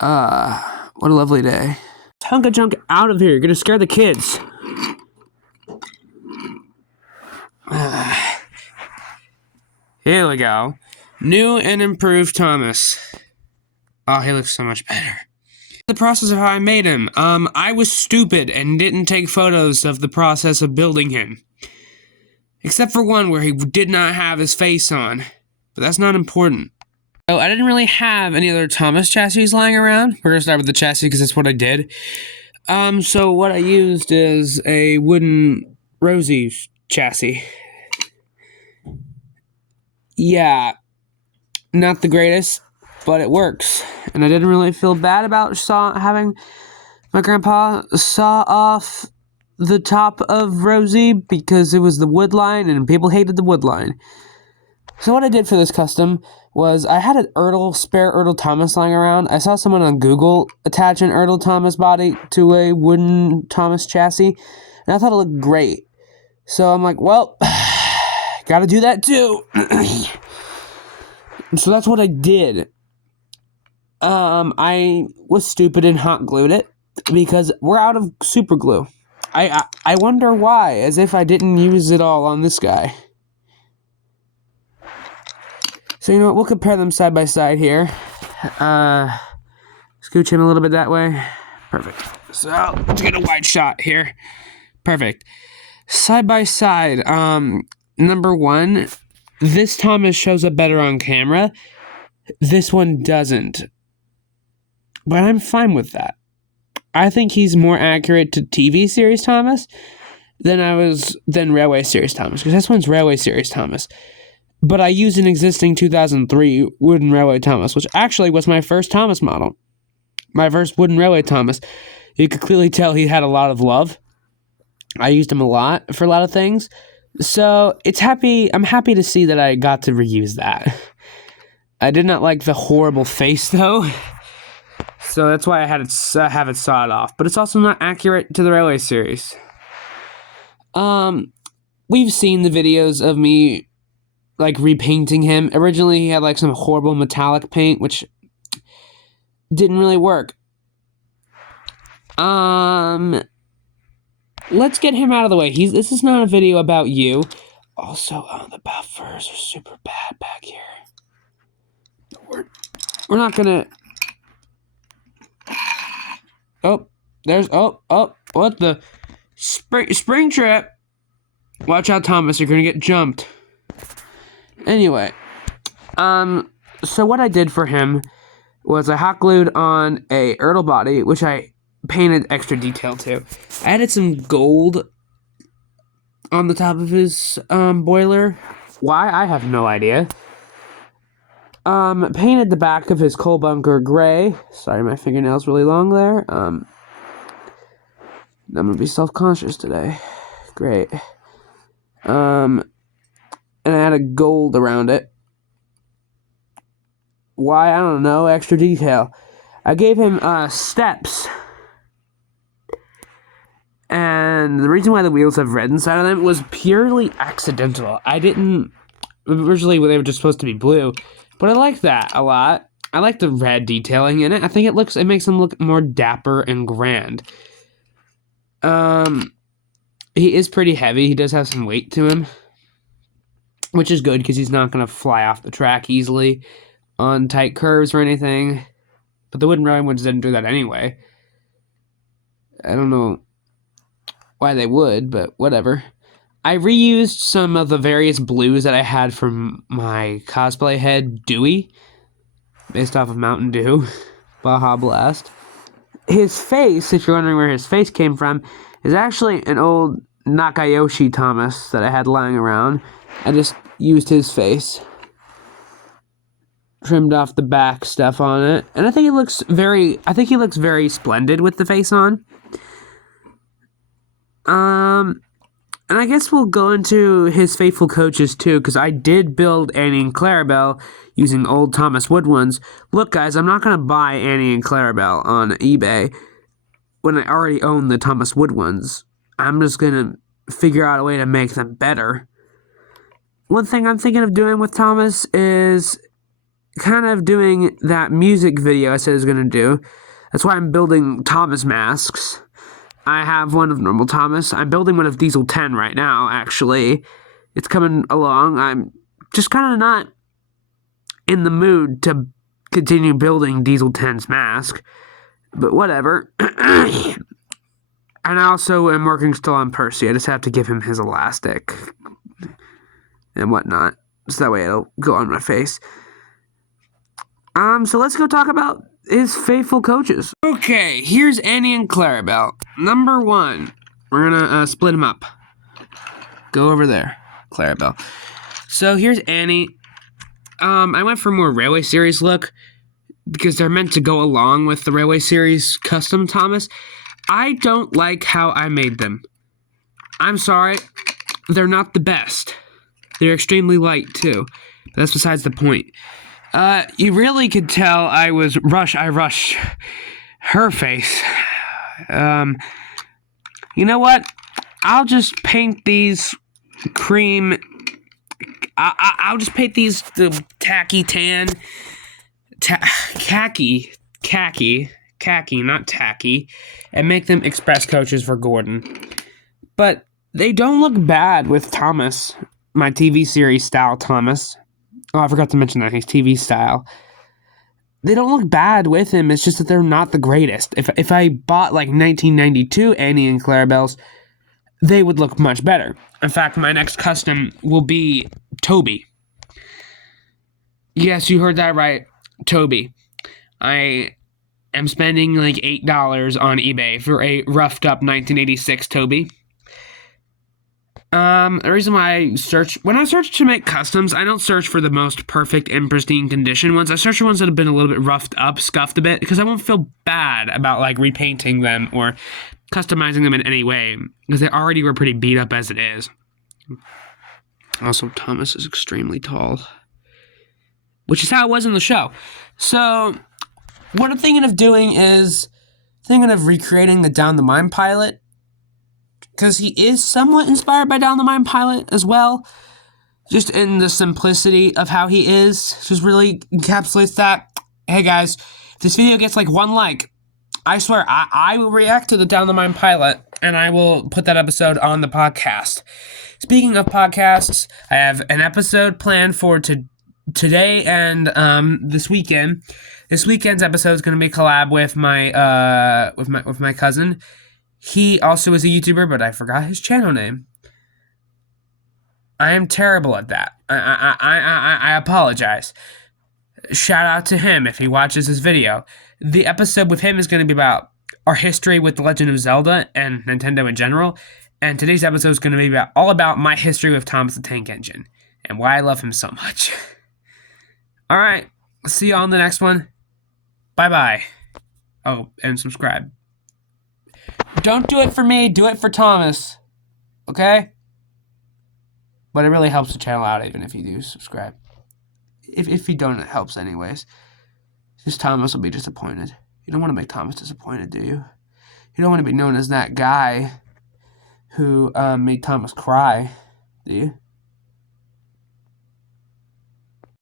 What a lovely day. Hunka junk out of here. You're gonna scare the kids. Here we go. New and improved Thomas. Oh, he looks so much better. The process of how I made him. I was stupid and didn't take photos of the process of building him. Except for one where he did not have his face on. But that's not important. So I didn't really have any other Thomas chassis lying around. We're gonna start with the chassis because that's what I did. So what I used is a wooden Rosie chassis. Yeah, not the greatest, but it works. And I didn't really feel bad about having my grandpa saw off the top of Rosie because it was the wood line and people hated the wood line. So what I did for this custom was I had an spare Ertl Thomas lying around. I saw someone on Google attach an Ertl Thomas body to a wooden Thomas chassis, and I thought it looked great. So I'm like, well, gotta do that too. So that's what I did. I was stupid and hot glued it because we're out of super glue. I wonder why, as if I didn't use it all on this guy. So you know what, we'll compare them side by side here. Scooch him a little bit that way. Perfect. So let's get a wide shot here. Perfect. Side by side, number one, this Thomas shows up better on camera. This one doesn't. But I'm fine with that. I think he's more accurate to TV series Thomas than Railway series Thomas, because this one's Railway series Thomas. But I used an existing 2003 wooden Railway Thomas, which actually was my first Thomas model. My first wooden Railway Thomas. You could clearly tell he had a lot of love. I used him a lot for a lot of things. So I'm happy to see that I got to reuse that. I did not like the horrible face though. So that's why I had to have it sawed off. But it's also not accurate to the Railway series. We've seen the videos of me repainting him. Originally he had some horrible metallic paint, which didn't really work. Let's get him out of the way. This is not a video about you. Also, the buffers are super bad back here. We're not gonna... what the... Spring trip! Watch out, Thomas, you're gonna get jumped. Anyway, so what I did for him was I hot glued on a Ertl body, which I painted extra detail to. I added some gold on the top of his boiler. Why? I have no idea. Painted the back of his coal bunker gray. Sorry, my fingernail's really long there. I'm gonna be self-conscious today. Great. And I added gold around it. Why? I don't know. Extra detail. I gave him steps. And the reason why the wheels have red inside of them was purely accidental. Originally they were just supposed to be blue, but I like that a lot. I like the red detailing in it. I think it makes them look more dapper and grand. He is pretty heavy. He does have some weight to him, which is good because he's not going to fly off the track easily on tight curves or anything. But the wooden rowing ones didn't do that anyway. I don't know why they would, but whatever. I reused some of the various blues that I had from my cosplay head, Dewey, based off of Mountain Dew, Baja Blast. His face, if you're wondering where his face came from, is actually an old Nakayoshi Thomas that I had lying around. I just used his face. Trimmed off the back stuff on it. And I think he looks very splendid with the face on. And I guess we'll go into his faithful coaches too, because I did build Annie and Clarabelle using old Thomas Wood ones. Look, guys, I'm not going to buy Annie and Clarabelle on eBay when I already own the Thomas Wood ones. I'm just going to figure out a way to make them better. One thing I'm thinking of doing with Thomas is kind of doing that music video I said I was going to do. That's why I'm building Thomas masks. I have one of normal Thomas. I'm building one of Diesel 10 right now, actually. It's coming along. I'm just kind of not in the mood to continue building Diesel 10's mask. But whatever. And I also am working still on Percy. I just have to give him his elastic and whatnot. So that way it'll go on my face. So let's go talk about his faithful coaches. Okay, here's Annie and Clarabelle. Number 1. We're gonna split them up. Go over there, Clarabelle. So here's Annie. I went for a more Railway Series look because they're meant to go along with the Railway Series custom Thomas. I don't like how I made them. I'm sorry. They're not the best. They're extremely light, too. But that's besides the point. You really could tell I rushed her face. You know what? I'll just paint these cream. I'll just paint these the tacky tan. Khaki, not tacky. And make them express coaches for Gordon. But they don't look bad with Thomas. My TV series style Thomas. Oh, I forgot to mention that. He's TV style. They don't look bad with him. It's just that they're not the greatest. If I bought like 1992 Annie and Clarabelle's, they would look much better. In fact, my next custom will be Toby. Yes, you heard that right. Toby. I am spending like $8 on eBay for a roughed up 1986 Toby. The reason why when I search to make customs, I don't search for the most perfect and pristine condition ones. I search for ones that have been a little bit roughed up, scuffed a bit, because I won't feel bad about like repainting them or customizing them in any way, because they already were pretty beat up as it is. Also, Thomas is extremely tall, which is how it was in the show. So, what I'm thinking of doing is recreating the Down the Mine pilot, because he is somewhat inspired by Down the Mine pilot as well, just in the simplicity of how he is. Just really encapsulates that. Hey guys, if this video gets like 1 like, I swear I will react to the Down the Mine pilot, and I will put that episode on the podcast. Speaking of podcasts, I have an episode planned for today and this weekend. This weekend's episode is going to be a collab with my cousin. He also is a YouTuber, but I forgot his channel name. I am terrible at that. I apologize. Shout out to him if he watches this video. The episode with him is going to be about our history with The Legend of Zelda and Nintendo in general. And today's episode is going to be all about my history with Thomas the Tank Engine and why I love him so much. All right. See you on the next one. Bye-bye. Oh, and subscribe. Don't do it for me. Do it for Thomas. Okay? But it really helps the channel out even if you do subscribe. If you don't, it helps anyways. Just Thomas will be disappointed. You don't want to make Thomas disappointed, do you? You don't want to be known as that guy who made Thomas cry, do you?